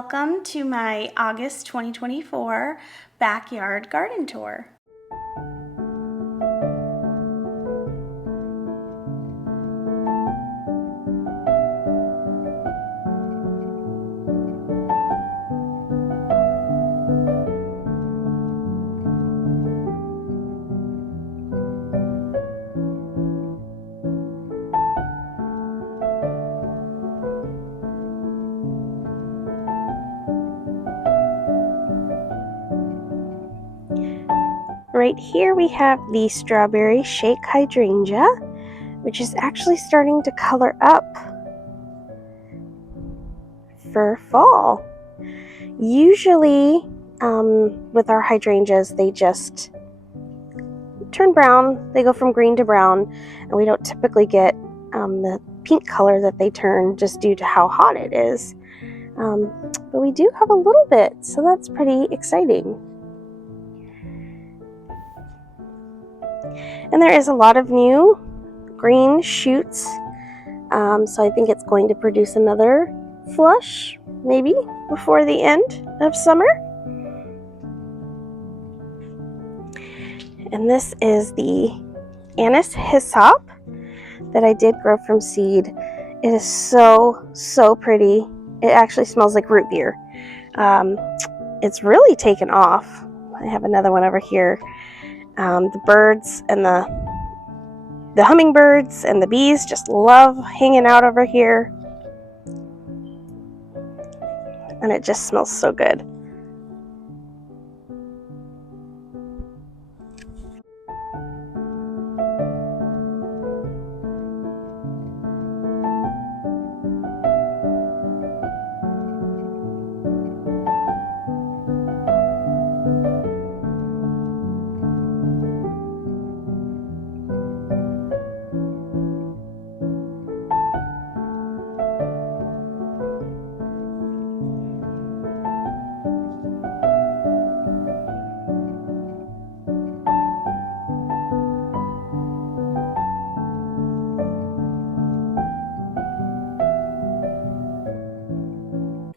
Welcome to my August 2024 backyard garden tour. Right here we have the strawberry shake hydrangea, which is actually starting to color up for fall. Usually with our hydrangeas, they just turn brown. They go from green to brown, and we don't typically get the pink color that they turn just due to how hot it is. But we do have a little bit, so that's pretty exciting. And there is a lot of new green shoots, so I think it's going to produce another flush, maybe before the end of summer. And this is the anise hyssop that I did grow from seed. It is so pretty. It actually smells like root beer. It's really taken off. I have another one over here. The birds and the hummingbirds and the bees just love hanging out over here. And it just smells so good.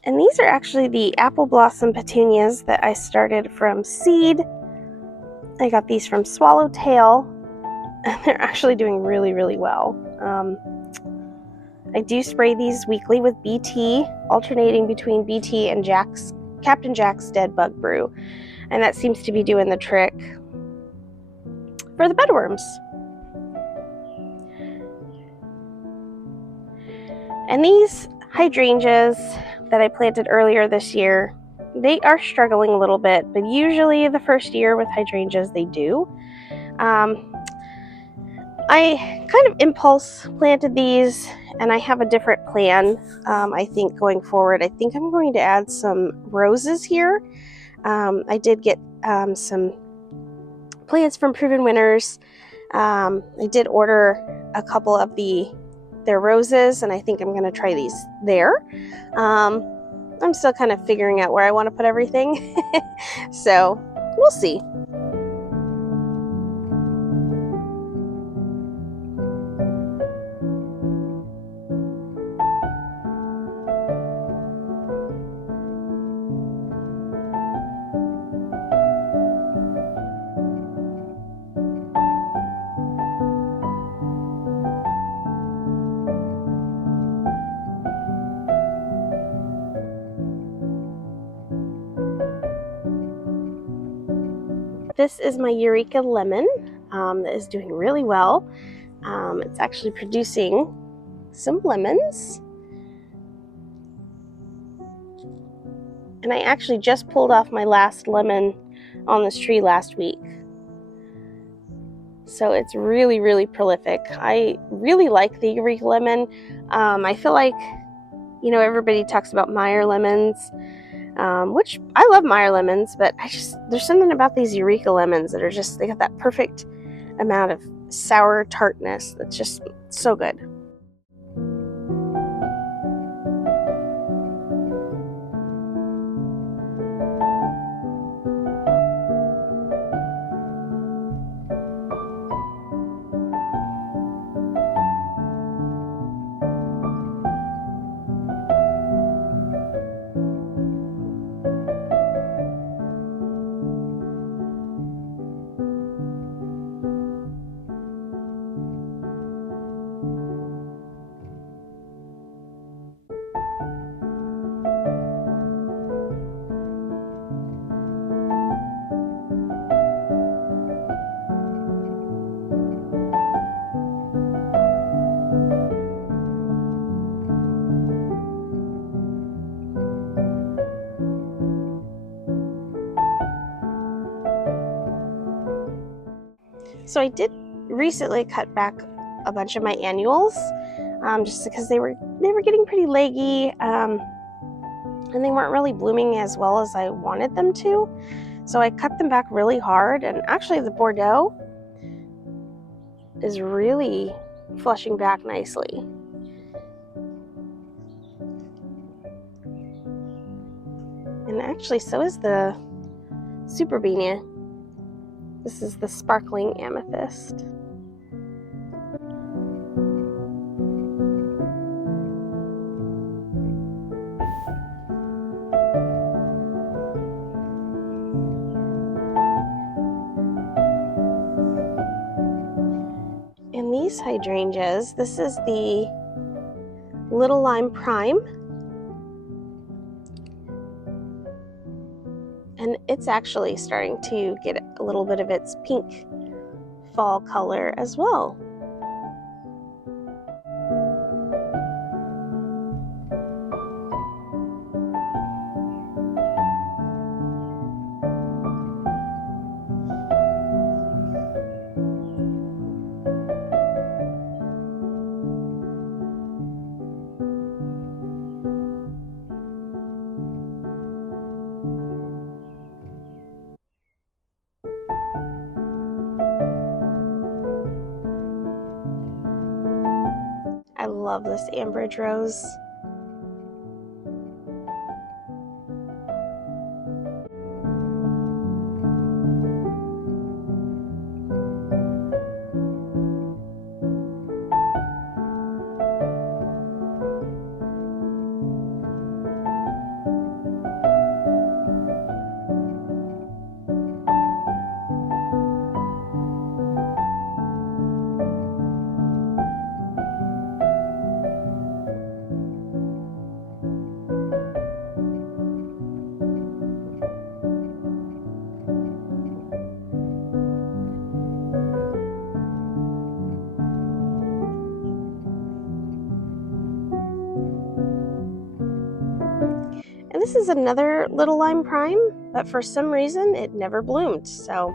And these are actually the apple blossom petunias that I started from seed. I got these from Swallowtail, and they're actually doing really well. I do spray these weekly with BT, alternating between BT and Captain Jack's Dead Bug Brew, and that seems to be doing the trick for the bedworms. And these hydrangeas that I planted earlier this year, they are struggling a little bit, but usually the first year with hydrangeas they do. I kind of impulse planted these, and I have a different plan. I think going forward, I think I'm going to add some roses here. I did get some plants from Proven Winners. I did order a couple of their roses, and I think I'm going to try these there. I'm still kind of figuring out where I want to put everything, so we'll see. This is my Eureka lemon that is doing really well. It's actually producing some lemons. And I actually just pulled off my last lemon on this tree last week. So it's really prolific. I really like the Eureka lemon. I feel like, everybody talks about Meyer lemons, which I love Meyer lemons, but there's something about these Eureka lemons that are they got that perfect amount of sour tartness that's just so good. So I did recently cut back a bunch of my annuals, just because they were getting pretty leggy, and they weren't really blooming as well as I wanted them to. So I cut them back really hard, and actually the Bordeaux is really flushing back nicely. And actually so is the Super Beania. This is the sparkling amethyst. And these hydrangeas, this is the Little Lime Prime. And it's actually starting to get a little bit of its pink fall color as well. I love this Ambridge rose. And this is another Little Lime Prime, but for some reason it never bloomed. So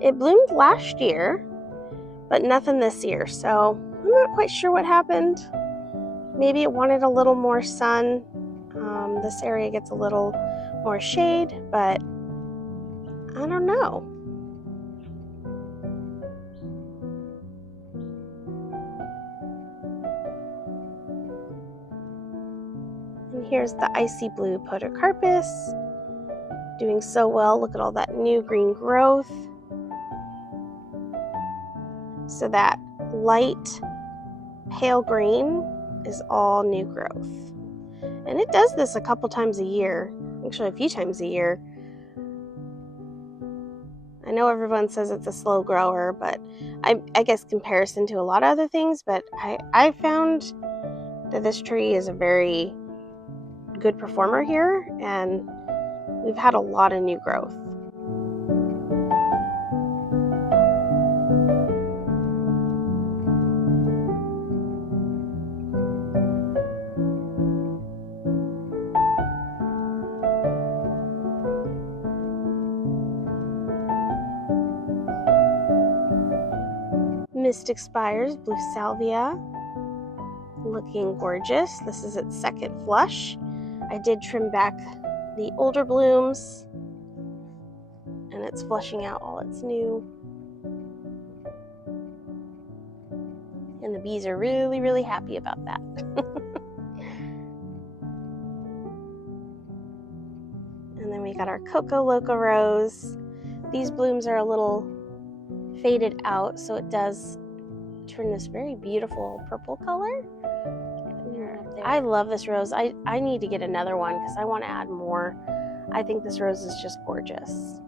it bloomed last year, but nothing this year. So I'm not quite sure what happened. Maybe it wanted a little more sun. This area gets a little more shade, but I don't know. And here's the icy blue podocarpus, doing so well. Look at all that new green growth. So that light pale green is all new growth. And it does this a couple times a year, actually a few times a year. I know everyone says it's a slow grower, but I guess comparison to a lot of other things, but I found that this tree is a very good performer here, and we've had a lot of new growth. Mystic Spires, Blue Salvia, looking gorgeous. This is its second flush. I did trim back the older blooms, and it's flushing out all its new. And the bees are really, really happy about that. And then we got our Coco Loco Rose. These blooms are a little faded out, so it does turn this very beautiful purple color. I love this rose. I need to get another one because I want to add more. I think this rose is just gorgeous.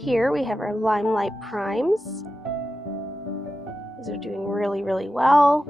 here we have our Limelight Primes. These are doing really, really well.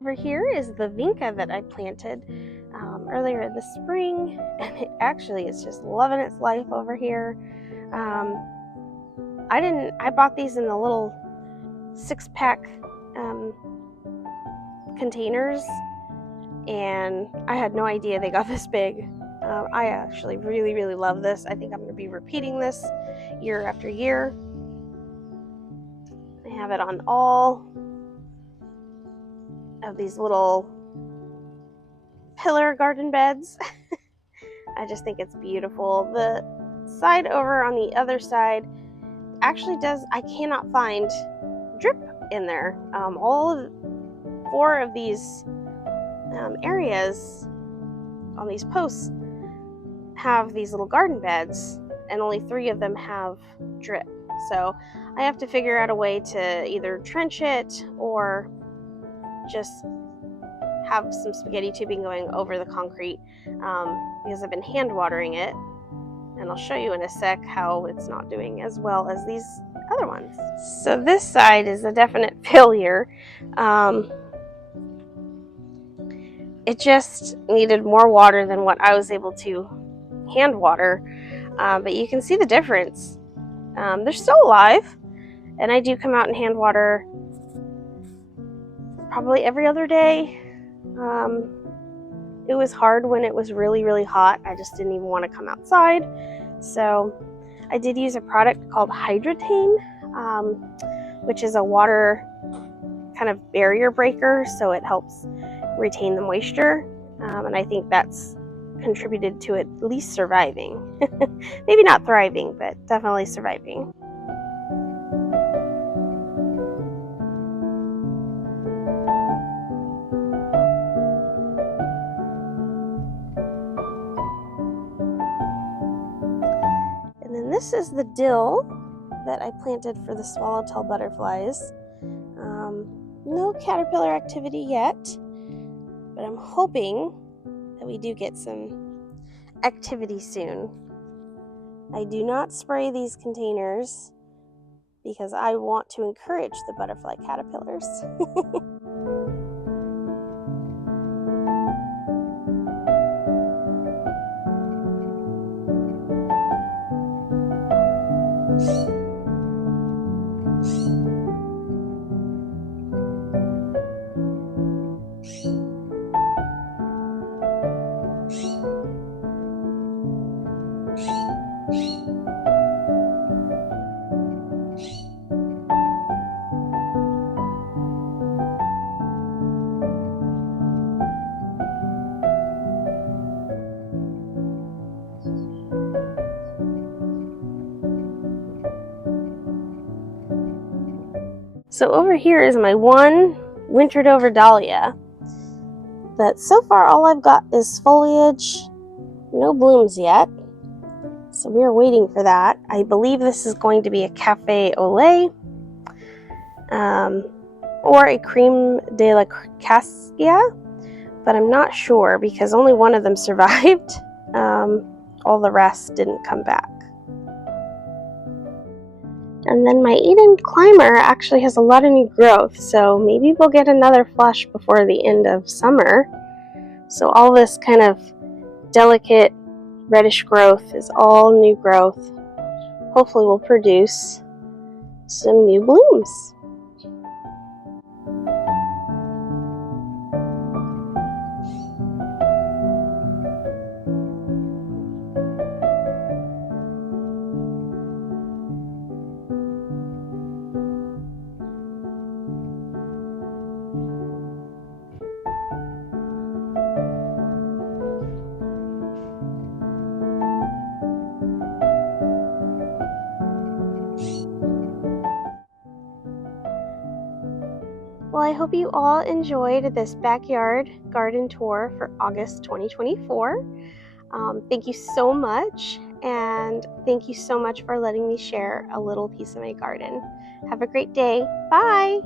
Over here is the vinca that I planted earlier this spring, and it actually is just loving its life over here. I bought these in the little 6-pack containers, and I had no idea they got this big. I actually really, really love this. I think I'm going to be repeating this year after year. I have it on all of these little pillar garden beds. I just think it's beautiful. The side over on the other side actually I cannot find drip in there. All 4 of these areas on these posts have these little garden beds, and only 3 of them have drip. So I have to figure out a way to either trench it or just have some spaghetti tubing going over the concrete, because I've been hand watering it, and I'll show you in a sec how it's not doing as well as these other ones. So this side is a definite failure. It just needed more water than what I was able to hand water, but you can see the difference. They're still alive, and I do come out and hand water probably every other day. It was hard when it was really, really hot. I just didn't even want to come outside. So I did use a product called Hydrangea, which is a water kind of barrier breaker, so it helps retain the moisture, and I think that's contributed to at least surviving. Maybe not thriving, but definitely surviving. And then this is the dill that I planted for the swallowtail butterflies. No caterpillar activity yet, but I'm hoping that we do get some activity soon. I do not spray these containers because I want to encourage the butterfly caterpillars. So over here is my one wintered over dahlia. But so far all I've got is foliage, no blooms yet. So we're waiting for that. I believe this is going to be a cafe au lait or a creme de la cassia, but I'm not sure because only one of them survived. All the rest didn't come back. And then my Eden climber actually has a lot of new growth, so maybe we'll get another flush before the end of summer. So all this kind of delicate reddish growth is all new growth. Hopefully will produce some new blooms. Well, I hope you all enjoyed this backyard garden tour for August 2024. Thank you so much, and thank you so much for letting me share a little piece of my garden. Have a great day. Bye!